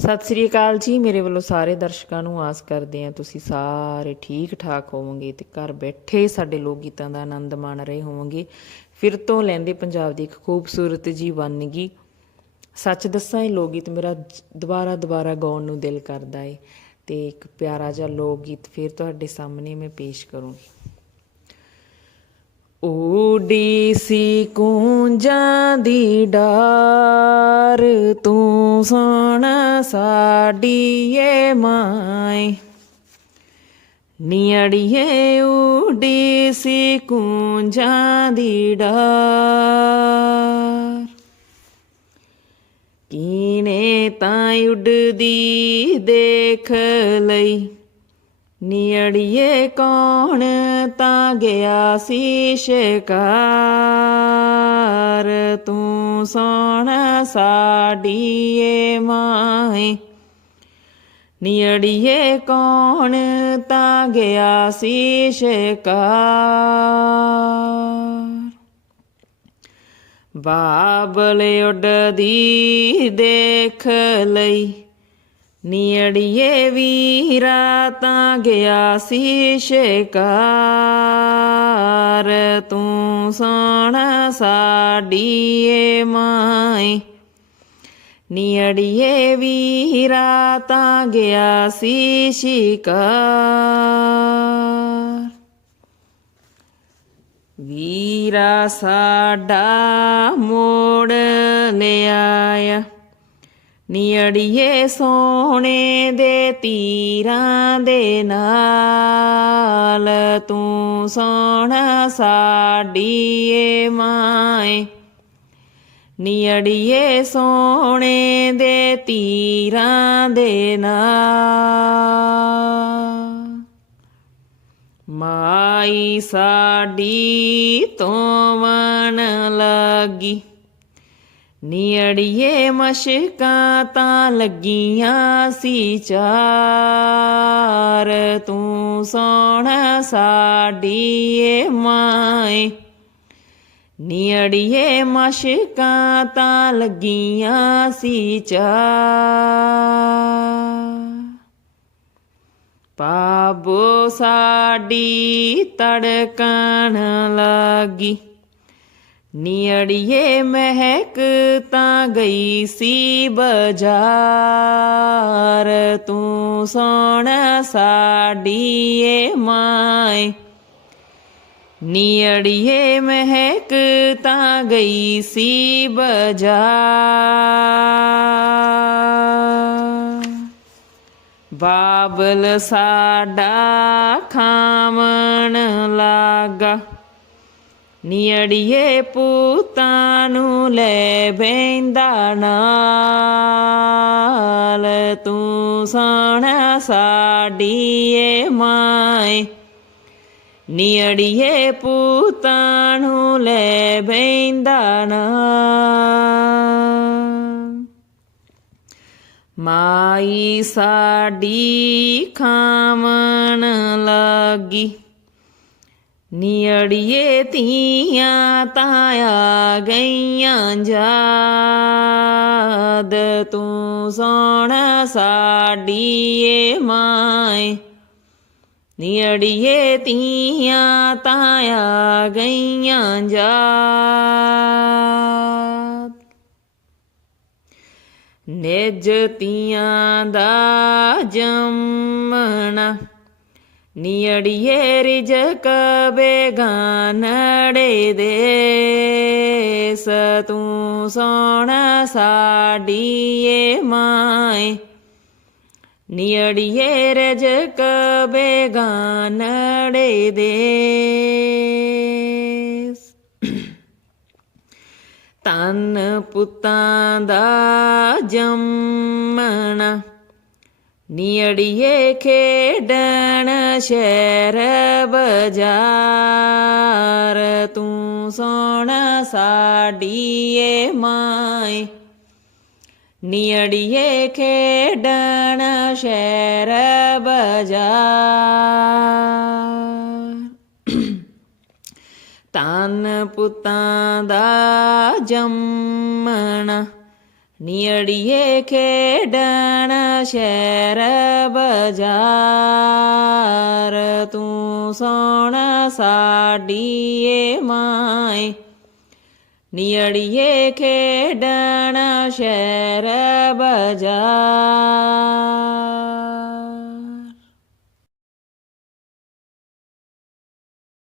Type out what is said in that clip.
ਸਤਿ ਸ੍ਰੀ ਅਕਾਲ ਜੀ, ਮੇਰੇ ਵੱਲੋਂ ਸਾਰੇ ਦਰਸ਼ਕਾਂ ਨੂੰ ਆਸ ਕਰਦੇ ਹਾਂ ਤੁਸੀਂ ਸਾਰੇ ਠੀਕ ਠਾਕ ਹੋਵੋਗੇ ਤੇ ਘਰ ਬੈਠੇ ਸਾਡੇ ਲੋਕ ਗੀਤਾਂ ਦਾ ਆਨੰਦ ਮਾਣ ਰਹੇ ਹੋਵੋਗੇ। ਫਿਰ ਤੋਂ ਲੈਂਦੇ ਪੰਜਾਬ ਦੀ ਇੱਕ ਖੂਬਸੂਰਤ ਜੀ ਵੰਨਗੀ। ਸੱਚ ਦੱਸਾਂ, ਇਹ ਲੋਕ ਗੀਤ ਮੇਰਾ ਦੁਬਾਰਾ ਦੁਬਾਰਾ ਗਾਉਣ ਨੂੰ ਦਿਲ ਕਰਦਾ ਏ ਤੇ ਇੱਕ ਪਿਆਰਾ ਜਿਹਾ ਲੋਕ ਗੀਤ ਫਿਰ ਤੁਹਾਡੇ ਸਾਹਮਣੇ ਮੈਂ ਪੇਸ਼ ਕਰੂੰਗੀ। ਓਡੀਸੀ ਕੂੰਜਾਂ ਦੀ ਡਾਰ ਤੂੰ ਸੋਹਣਾ ਸਾਡੀ ਏ ਮਾਏ। ਨੀੜੀਏ ਓਡੀਸੀ ਕੂੰਜਾਂ ਦੀ ਡਾਰ। ਕੀਨੇ ਤਾਂ ਉੱਡਦੀ ਦੇਖ ਲਈ। ਨੀੜੀਏ ਕੌਣ ਤਾਂ ਗਿਆ ਸੀ ਸ਼ਿਕਾਰ? ਤੂੰ ਸੋਹਣਾ ਸਾਡੀ ਏ ਮਾਏ। ਨੀੜੀਏ ਕੌਣ ਤਾਂ ਗਿਆ ਸੀ ਸ਼ਿਕਾਰ? ਬਾਬਲ ਉੱਡਦੀ ਦੇਖ ਲਈ। ਨੀੜੀਏ ਵੀਰਾ ਤਾਂ ਗਿਆ ਸੀ ਸ਼ਿਕਾਰ। ਤੂੰ ਸੋਹਣਾ ਸਾਡੀ ਏ ਮਾਏ ਨੀੜੀਏ ਵੀਰਾ ਤਾਂ ਗਿਆ ਸੀ ਸ਼ਿਕਾਰ। ਵੀਰਾ ਸਾਡਾ ਮੋੜ ਲਿਆਇਆ। ਨੀੜੀਏ ਸੋਹਣੇ ਦੇ ਤੀਰਾਂ ਦੇ ਨਾਲ ਤੂੰ ਸੋਹਣਾ ਸਾਡੀ ਏ ਮਾਏ ਨੀੜੀਏ ਸੋਹਣੇ ਦੇ ਤੀਰਾਂ ਦੇ ਨਾਲ ਮਾਈ ਸਾਡੀ ਤੋਂ ਮਨ ਲੱਗੀ। ਨੀੜੀਏ ਮਸ਼ਕਾਂ ਤਾਂ ਲੱਗੀਆਂ ਸੀ ਚਾਰ। ਤੂੰ ਸੋਹਣਾ ਸਾਡੀ ਏ ਮਾਏ। ਨੀੜੀਏ ਮਸ਼ਕਾਂ ਤਾਂ ਲੱਗੀਆਂ ਸੀ ਚਾਰ। ਪਾਬੋ ਸਾਡੀ ਤੜਕਣ ਲੱਗੀ। ਨੀੜੀਏ ਮਹਿਕ ਤਾਂ ਗਈ ਸੀ ਬਜ਼ਾਰ। ਤੂੰ ਸੋਣ ਸਾਡੀ ਏ ਮਾਏ। ਨੀੜੀਏ ਮਹਿਕ ਤਾਂ ਗਈ ਸੀ ਬਜ਼ਾਰ। ਬਾਬਲ ਸਾਡਾ ਖਾਮਣ ਲਾਗਾ। ਨੀੜੀਏ ਪੂਤਾਂ ਨੂੰ ਲੈ ਬੈਂਦਾ ਨਾਲ। ਤੂੰ ਸੋਹਣਾ ਸਾਡੀ ਏ ਮਾਏ। ਨੀੜੀਏ ਪੂਤਾਂ ਨੂੰ ਲੈ ਬੈਂਦਾ ਨਾਲ ਮਾਈ ਸਾਡੀ ਤਾਂ ਆ ਗਈਆਂ ਜਾਦ ਤੂੰ ਸੋਣ ਸਾਡੀ ਏ ਮਾਏ। ਨੀੜੀਏ ਧੀਆਂ ਤਾਂ ਆ ਗਈਆਂ ਜਾਦ ਨਿਜ ਤੀਆਂ ਦਾ ਜੰਮਣਾ ਨੀੜੀਏ ਰਿਜਕ ਬੇਗਾਨੜੇ ਦੇ ਸ ਤੂੰ ਸੋਹਣਾ ਸਾਡੀ ਏ ਮਾਏ ਰਜਕ ਬੇਗਾਨੜੇ ਦੇ ਤਨ ਪੁੱਤਾਂ ਦਾ ਜੰਮਣਾ ਨੀੜੀਏ ਖੇਡਣ ਸ਼ਹਿਰ ਬਜ਼ਾਰ, ਤੂੰ ਸੋਣ ਸਾਡੀ ਏ ਮਾਏ। ਨੀੜੀਏ ਖੇਡਣ ਸ਼ਹਿਰ ਬਜ਼ਾਰ। ਤਨ ਪੁੱਤਾਂ ਦਾ ਜੰਮਣਾ। ਨੀੜੀਏ ਖੇਡਣ ਸ਼ਹਿਰ ਬਾਜ਼ਾਰ ਤੂੰ ਸੋਣ ਸਾਡੀ ਏ ਮਾਏ। ਨੀੜੀਏ ਖੇਡਣ ਸ਼ਹਿਰ ਬਾਜ਼ਾਰ।